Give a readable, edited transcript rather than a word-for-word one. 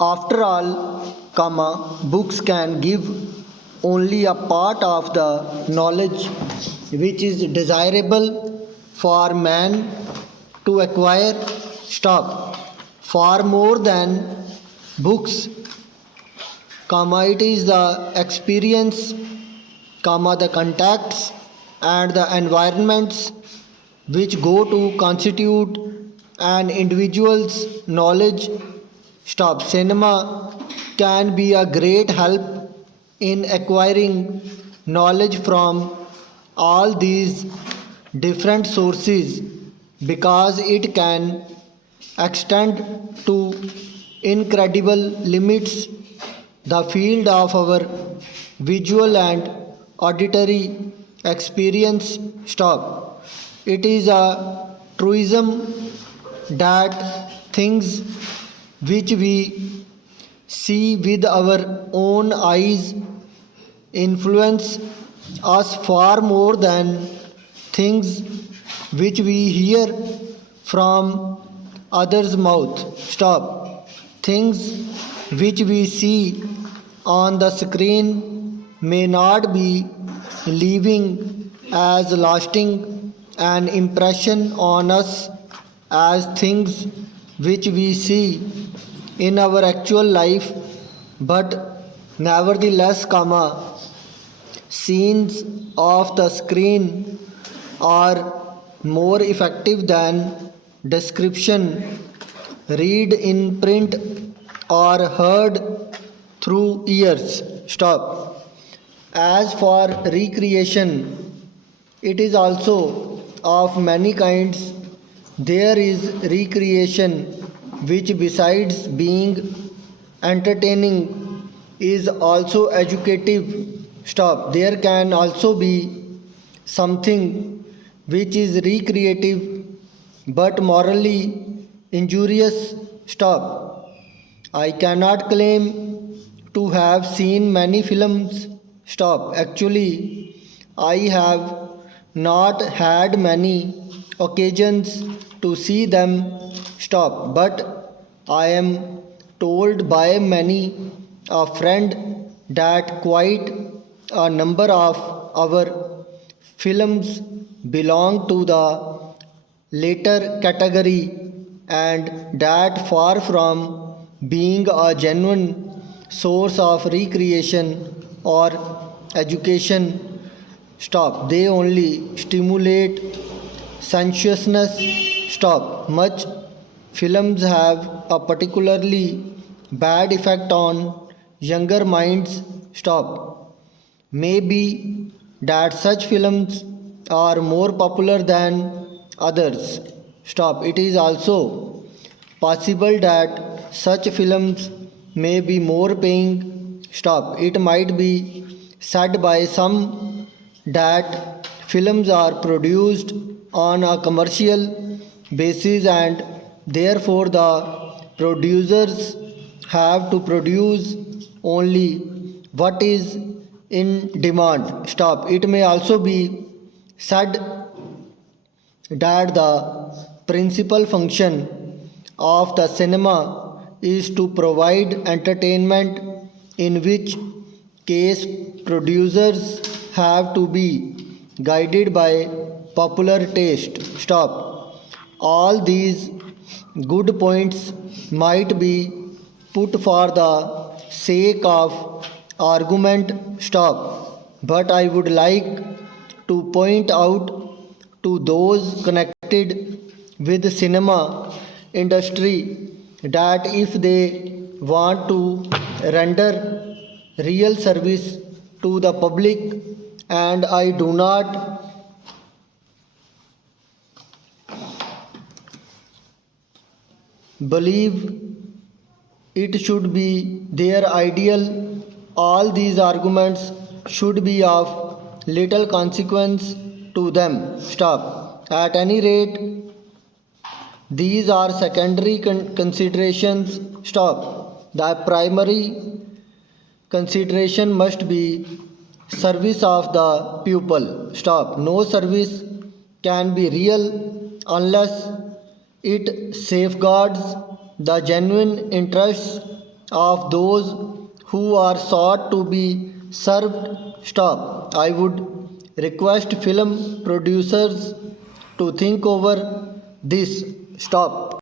After all, books can give only a part of the knowledge which is desirable for man to acquire. Far more than books, it is the experience, the contacts and the environments which go to constitute an individual's knowledge. Cinema can be a great help in acquiring knowledge from all these different sources because it can extend to incredible limits the field of our visual and auditory experience. It is a truism that things which we see with our own eyes influence us far more than things which we hear from others' mouth. Things which we see on the screen may not be leaving as lasting an impression on us as things which we see in our actual life, but nevertheless, scenes of the screen are more effective than description read in print or heard through ears. As for recreation, it is also of many kinds. There is recreation which, besides being entertaining, is also educative. There can also be something which is recreative but morally injurious. I cannot claim to have seen many films. Actually, I have not had many occasions to see them. But I am told by many a friend that quite a number of our films belong to the latter category and that far from being a genuine source of recreation or education, they only stimulate sensuousness. Much films have a particularly bad effect on younger minds. Maybe that such films are more popular than others. It is also possible that such films may be more paying. It might be said by some that films are produced on a commercial basis and therefore the producers have to produce only what is in demand. It may also be said that the principal function of the cinema is to provide entertainment, in which case producers have to be guided by popular taste. All these good points might be put for the sake of argument. But I would like to point out to those connected with the cinema industry that if they want to render real service to the public, and I do not believe it should be their ideal, all these arguments should be of little consequence to them. At any rate, these are secondary considerations. The primary consideration must be service of the pupil. No service can be real unless it safeguards the genuine interests of those who are sought to be served. Stop. I would request film producers to think over this. Stop.